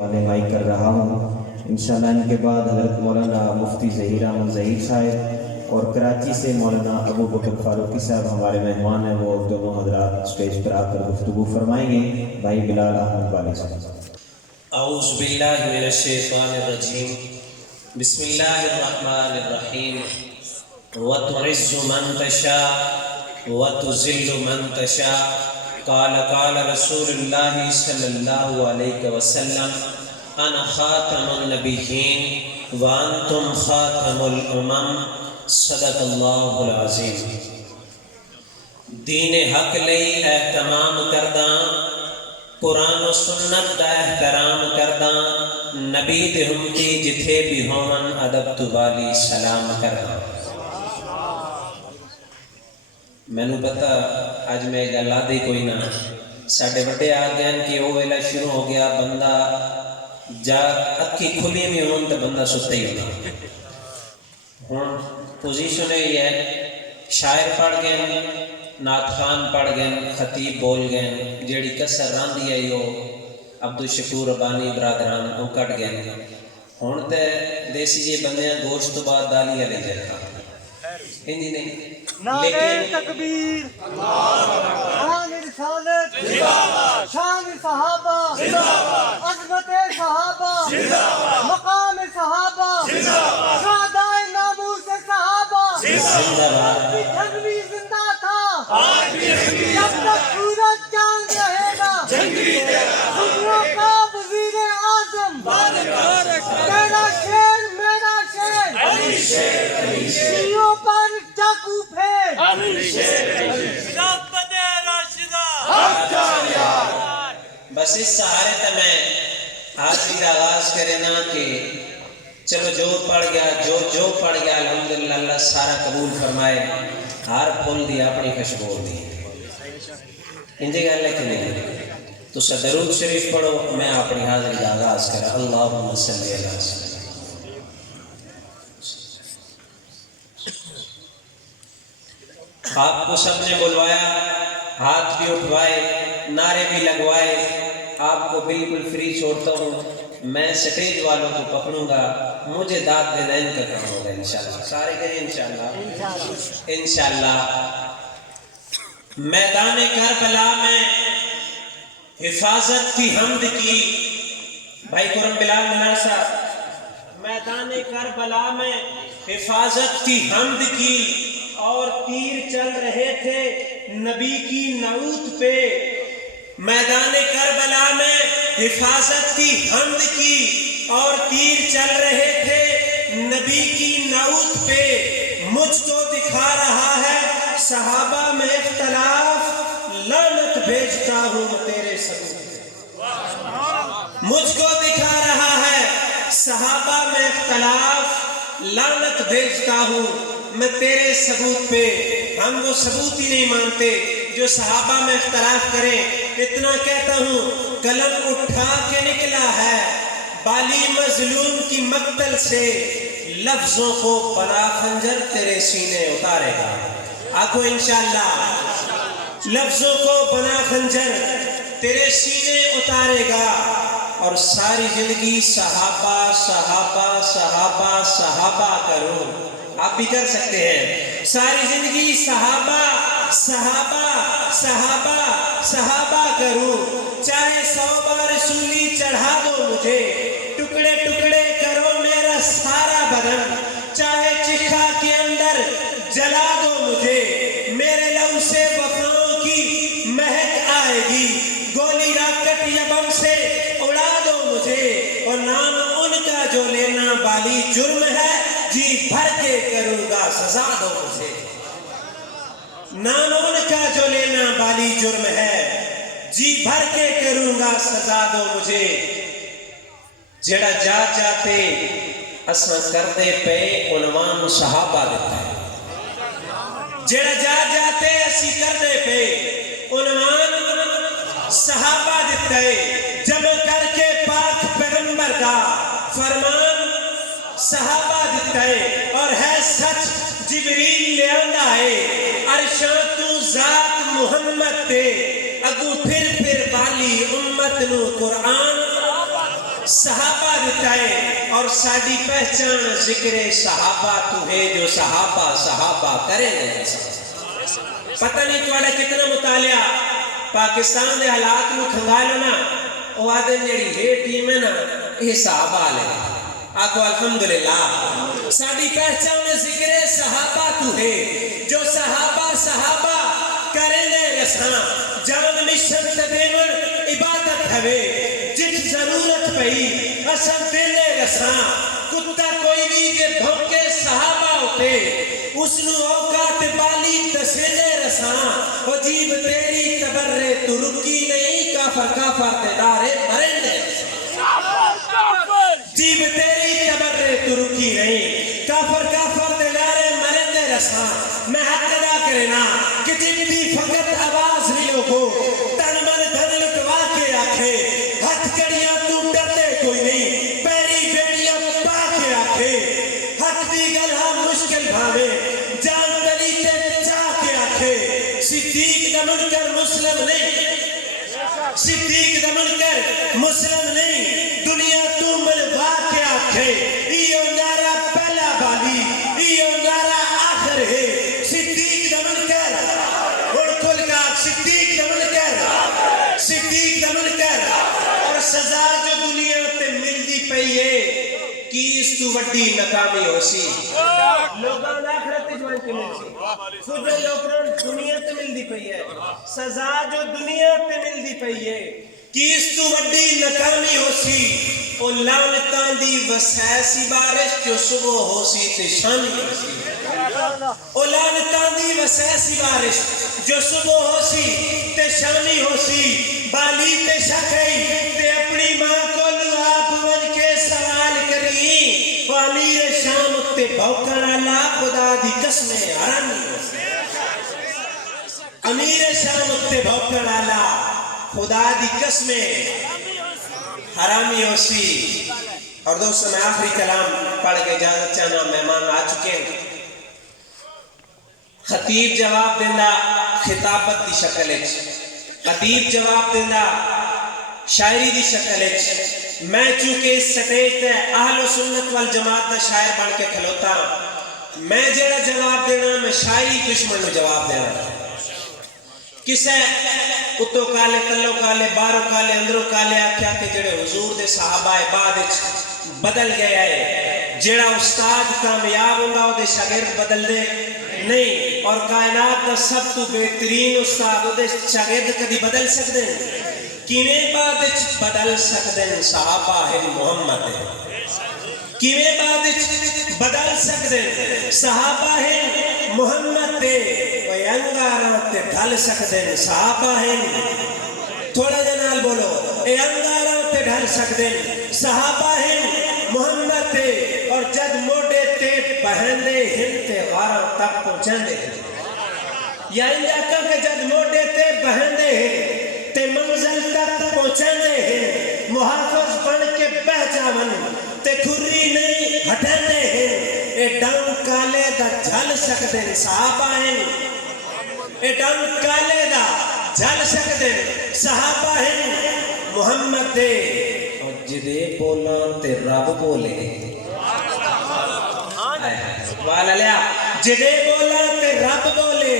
رہنمائی کر رہا ہوں انشاءاللہ۔ ان کے بعد حضرت مولانا مفتی ظہیر احمد ظہیر صاحب اور کراچی سے مولانا ابو بکر فاروقی صاحب ہمارے مہمان ہیں، وہ دونوں حضرات اسٹیج پر آ کر گفتگو فرمائیں گے۔ بھائی بلال احمد والی صاحب۔ اعوذ باللہ من الشیطان الرجیم، بسم اللہ الرحمن الرحیم۔ وَتُعِزُّ مَن تَشَاءُ وَتُذِلُّ مَن تَشَاءُ، قال رسول اللہ صلی اللہ علیہ وسلم، انا خاتم النبیین وانتم خاتم الامم، صدق اللہ العظیم۔ دین حق لئی اہتمام کرداں، قرآن و سنت دا احترام کرداں، نبی تے ہمتی جتھے بھی ہون ادب تو والی سلام کرداں۔ مینو پتا اج میں گل آدھی کوئی نہ، ساڈے وڈے آ گئے کہ وہ ویلا شروع ہو گیا، بندہ جا اکھی کھلی بھی ہون تو بندہ ستا ہی ہونا۔ ہوں پوزیشن یہ ہے، شاعر پڑھ گئے، نعت خوان پڑھ گئے، خطیب بول گئے، جیڑی کسر راندی ہے وہ عبدالشکور ربانی برادران وہ کٹ گئے۔ ہوں تو دیسی جی بندیاں گوشت تو بعد دالی والے جائے ہندی نہیں، نعرہ تکبیر، شان رسالت، شان صحابہ، عظمت صحابہ، مقام صحابہ، شہدائے ناموس صحابہ۔ جنگی زندہ تھا جب تک سورج چاند رہے گا، دنیا کا وزیر اعظم، تیرا شیر میرا شیر، سیوں پر چاقو پھیر، بس اس سہارے تے میں حاضری کا آغاز کرے نا کہ چلو جو پڑھ گیا جو پڑھ گیا الحمدللہ اللہ سارا قبول فرمائے، ہر پھول دی اپنی خوشبو دی انجی گل ہے کہ نہیں؟ تو درود شریف پڑھو، میں اپنی حاضری کا آغاز کرا۔ اللہم صلی علی وسلم۔ آپ کو سب نے بلوایا، ہاتھ بھی اٹھوائے، نعرے بھی لگوائے، آپ کو بالکل فری چھوڑتا ہوں، میں سٹیج والوں کو پکڑوں گا، مجھے داد دینا ان کا کام ہوگا انشاءاللہ۔ سارے کہیں انشاءاللہ انشاءاللہ۔ میدان کربلا میں حفاظت کی حمد کی، بھائی قرم بلال منار صاحب، میدان کربلا میں حفاظت کی حمد کی، اور تیر چل رہے تھے نبی کی نعوت پہ۔ میدان کربلا میں حفاظت کی حمد کی، اور تیر چل رہے تھے نبی کی نعوت پہ۔ مجھ کو دکھا رہا ہے صحابہ میں اختلاف، لعنت بھیجتا ہوں تیرے ثبوت پہ۔ مجھ کو دکھا رہا ہے صحابہ میں اختلاف، لعنت بھیجتا ہوں میں تیرے ثبوت پہ۔ ہم وہ ثبوت ہی نہیں مانتے جو صحابہ میں اختلاف کریں۔ اتنا کہتا ہوں، قلم اٹھا کے نکلا ہے بالی مظلوم کی مقتل سے، لفظوں کو بنا خنجر تیرے سینے اتارے گا۔ آگو انشاءاللہ، لفظوں کو بنا خنجر تیرے سینے اتارے گا، اور ساری زندگی صحابہ صحابہ صحابہ صحابہ کروں۔ آپ بھی کر سکتے ہیں، ساری زندگی صحابہ صحابہ صحابہ صحابہ کروں، چاہے 100 بار رسولی چڑھا دو مجھے، ٹکڑے ٹکڑے کرو میرا سارا بدن، چاہے چکھا کے اندر جلا دو مجھے، میرے لو سے وفاؤں کی مہک آئے گی، گولی راکٹ یا بم سے اڑا دو مجھے، اور نام ان کا جو لینا بالی جرم ہے، جی بھر کے کروں گا سزا دو مجھے۔ نام ان کا جو لینا بالی جرم ہے، جی بھر کے کروں گا سزا دو مجھے۔ جڑا جا جاتے اساں کردے پے عنوان صحابہ دیتا ہے، جڑا جا جاتے اسی کردے پے عنوان صحابہ دیتا ہے، جمع کر کے پاک پیغمبر کا فرمان صحابہ دیتا ہے، اور ہے سچ جبریل لے آندا ہے، عرشاں تو ذات محمد تے، اگو پھر بالی امت نو قرآن صحابہ دیتا ہے اور ساڑی پہچان ذکر صحابہ تو ہے جو صحابہ کرے نہیں. پتہ نہیں توڑا کتنا مطالعہ پاکستان دے حالات میں کھنگا لینا وہ آدھے میری ہے ٹیم ہے نا یہ صحابہ لے آکو الحمدللہ. ساڑی پہچان ذکر صحابہ تو ہے جو صحابہ کرنے رساں جان مشن تدیون عبادت ہوئے جس ضرورت پہی اصل دینے رساں کتا کوئی بھی کے بھونکے صحابہ ہوتے اس نو اوقات بالی تسینے رساں وجیب تیری تبرے تو رکی نہیں کافر تیدارے مرندے جیب تیری تبرے تو رکی نہیں کافر تیدارے مرندے رساں. میں حق ادا کرنا کہ جنتی فقط آواز نہیں کو تن من دھن لٹوا کے آکھے ہاتھ کڑیاں تو ڈرتے کوئی نہیں پیری بیٹیاں پا کے آکھے حق دی گلہ مشکل بھاوے جان دلی تے چاہ کے آکھے صدیق دا منکر مسلم نہیں دنیا تو ملوا کے آکھے ایو نارا پہلا بالی ایو نارا آخر ہے صدیق دا منکر اور سزا جو دنیا تے ملدی پئی ہے کیس تو وڈی ناکامی ہو سی لوگاں آخرت جوان کے مل سی خود لوگاں دنیا تے ملدی پئی ہے سزا جو دنیا تے ملدی پئی ہے کیس تو وڈی ناکامی ہو سی او لعنتاں دی وسیسی بارش جو صبح ہو سی تے شانی ہو سی او لعنتاں دی وسیسی بارش جو صبح ہو سی تے شانی ہو سی بالی تے شکئی تے اپنی ماں کو آپ ون کے سوال کری وہ امیر شام تے بھوکن اللہ خدا دی قسمیں حرامی ہو سی امیر شام تے بھوکن اللہ خدا دی قسمیں حرامی ہو سی. اور دوستوں میں آخری کلام پڑھ کے اجازت چاہنا مہمان آ چکے ہیں. خطیب جواب دینا خطابت دی شکل ہے خطیب جواب دینا شاعری دی شکل ہے. میں چونکہ اس سٹیج تے اہل و سنت والجماعت دا شاعر بن کے کھلوتا میں جڑا جواب دینا میں شاعری دشمن نو جواب دینا کسے اتو کالے تلو کالے بارو کالے اندرو کالے آکھیا کہ جڑے حضور دے صحابہ بعد بدل گیا ہے جڑا استاد کامیاب ہوندا او دے شاگرد بدل دے نہیں اور کائنات دا سب تو بہترین استاد او دے شاگرد کدی بدل سکدے کیویں بعد بدل سکدے صحابہ ہے محمد کیویں بعد بدل سکدے صحابہ ہے محمد دے انگاراں تے ڈھل سکدے صحابہ ہیں تھوڑا جنال بولو اے انگاراں تے ڈھل سکدے صحابہ ہیں محمد تے اور جد موڈے تے بہندے ہن تے غاراں تک پہنچندے یا انجا کہ جد موڈے تے بہندے ہیں تے منزل تک پہنچندے ہیں محافظ بن کے بہ جاون تے کھری نہیں ہٹندے ہیں اے ڈنگ کالے دا جھل سکدے صحابہ ہیں اے ڈنگ کالے دا جھل سکدے صحابہ ہیں محمد دے اور جدے بولا تے رب بولے والا لیا جدے بولا تے رب بولے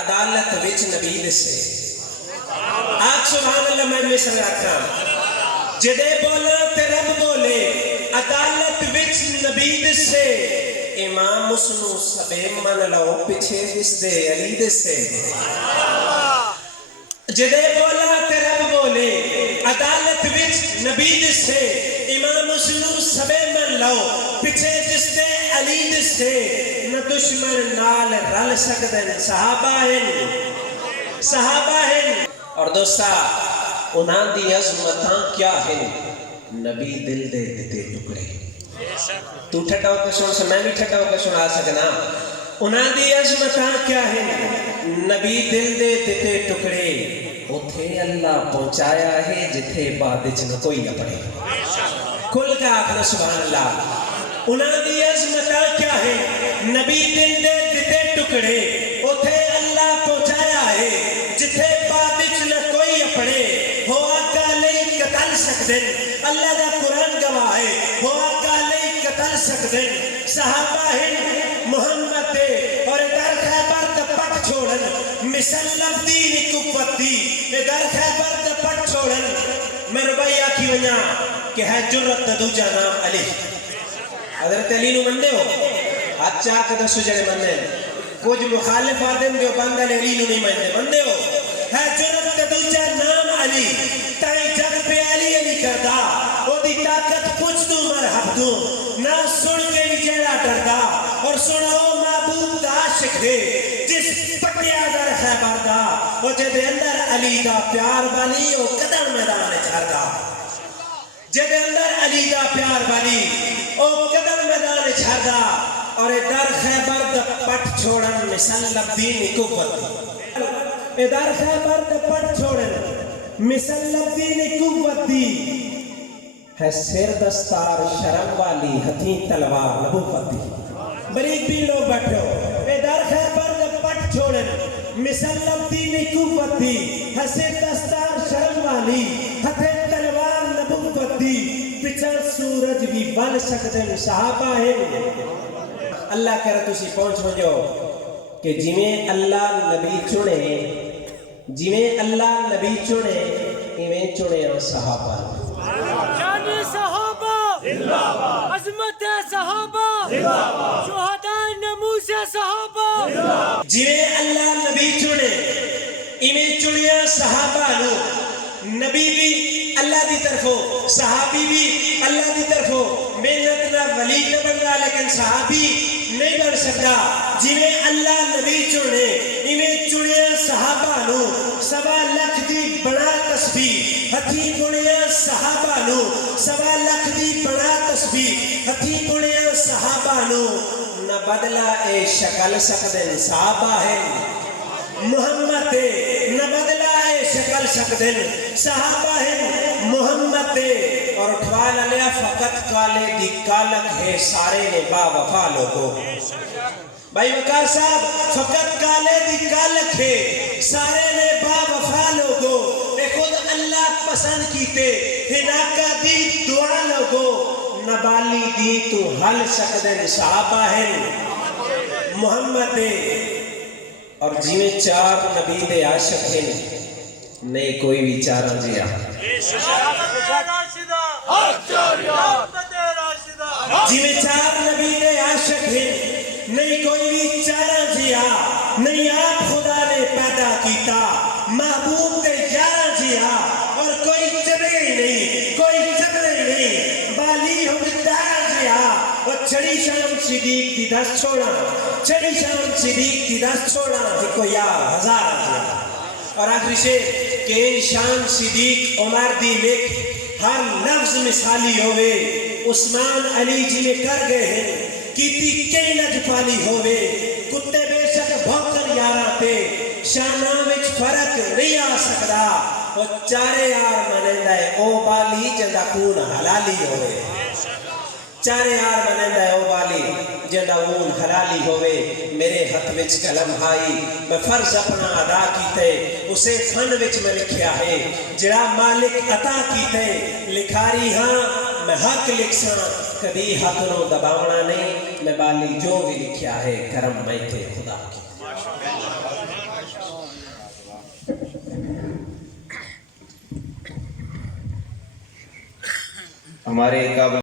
عدالت وچ نبی دسے آج سبحان اللہ میں مصر رکھا جدے بولا تے رب بولے عدالت وچ نبی دسے امام مسلم سبے من لو پچھے دس دے علی دسے جدے بولا تے رب بولے عدالت وچ نبی دسے امام مسلم سبے من لو پچھے دس دے علی دسے نہ دشمن نال رل سکدن صحابہ ہیں اور دوستا انہاں دی عظمتاں کیا ہیں نبی دل دے دیتے ٹکڑے تو ٹھٹا ہو کے سن سے میں بھی ٹھٹا ہو کے سنا سکنا انہاں دی عظمتاں کیا ہیں نبی دل دے دیتے ٹکڑے اتھے اللہ پہنچایا ہے جتھے بعد نہ کوئی نہ پڑے کھل کا آخر سبحان اللہ انہاں دی عظمتاں کیا ہے نبی دل دے دیتے ٹکڑے اتھے اللہ پہنچایا ہے جتھے بعد نہ کوئی اپڑے ہو آقا لئی قتل سکتے اللہ دا قرآن گواہ ہے وہ کالے قتل سکتے صحابہ ہند محمد دے اور ادھر خیبر دا پٹ چھوڑن مسلم دین قوت دی ادھر خیبر دا پٹ چھوڑن میں ربائی آکھی ونیا کہ ہے جرت دا دوجہ نام علی حضرت علی نو مندے ہو ہاتھ چاہ کے دسو جڑے مندے کچھ مخالف آدم جو بندہ علی نو نہیں مندے ہو ہے جرت دا دوجہ نام علی تائیں جگ پہ علی علی کردہ او دی طاقت پوچھ دوں مرحب دوں نہ سن کے بھی جیڑا ڈردا اور سنو معبود دا عاشق دے جس پٹیا در خیبر دا او جدے اندر علی دا پیار بانی او قدر میدان چھڑدا جدے اندر علی دا پیار بانی او قدر میدان چھڑدا اور در خیبر دا پٹ چھوڑن مسلم دین قوت در خیبر دا پٹ چھوڑن مسلم دین قوت دی ہے سر دستار شرم والی ہتھیں تلوار نبوت دی بریک بھی لوگ بیٹھو در خیبر دا پٹ چھوڑن مسلم دین قوت دی ہے سر دستار شرم والی ہتھیں تلوار نبوت دی پچھل سورج بھی بن سکتے صحابہ ہیں اللہ کرے تسی پہنچ مجھو کہ جمیں اللہ نبی چنے جمیں اللہ نبی چنے ایویں چنے صحابہ شان صحابہ عظمت صحابہ شہداء نموس صحابہ جمیں اللہ نبی چنے ایویں چنیا صحابہ نو نبی بھی اللہ دی طرفو صحابی بھی اللہ دی طرفو محنت نہ ولی نہ بن گا لیکن صحابی نہیں بن سکتا جنہیں اللہ نبی چنے انہیں چنیا صحابہ نو سوا لکھ دی بڑا تسبیح ہتھی بنیا صحابہ نو سوا لکھ دی بڑا تسبیح ہتھی بنیا صحابہ نو نہ بدلا اے شکل سکدن صحابہ ہیں محمد دے نہ بدلا اے شکل سکدن صحابہ ہیں محمد دے اور اٹھوانا لیا فقط کالے دی کالک ہے سارے نے با وفا لوگو بھائی وقار صاحب فقط کالے دی کالک ہے سارے نے با وفا لوگو اے خود اللہ پسند کیتے ہناکہ دی دعا لوگو نبالی دی تو حل سکدن صحابہ ہیں محمد دے اور جیویں چار نبی دے عاشق ہیں نہیں کوئی بھی چارہ جیا جیویں چار نبی دے عاشق ہیں نہیں کوئی بھی چارہ جیا نہیں آپ خدا نے پیدا کیتا محبوب دے یارہ جیا اور کوئی چلے ہی نہیں کوئی چلے ہی نہیں بالی ہمدارہ جیا اور چھڑی شام صدیق دی دست چھوڑا چھڑی شام صدیق دی دست چھوڑا ہکو یار ہزار جیا اور آخری سے کہ انشان صدیق عمر دی لکھ ہر لفظ مثالی ہوئے عثمان علی جی میں کر گئے ہیں کیتی کئی لج پالی ہوئے کتے بے شک بھوکر یارہ تے شانہ وچ فرق نہیں آ سکتا وہ چارے یار منندہ ہے او بالی جندہ خون حلالی ہوئے چارے یار منندہ ہے او بالی جندہ خون حلالی ہوئے میرے ہاتھ وچ قلم ہائی میں فرض اپنا ادا کیتے اسے فن وچ میں لکھیا ہے جڑا مالک عطا کیتے لکھاری ہاں میں حق لکھساں کبھی حق نو دباونا نہیں میں بالی جو بھی لکھیا ہے کرم میں تھے خدا کی ہمارے قابل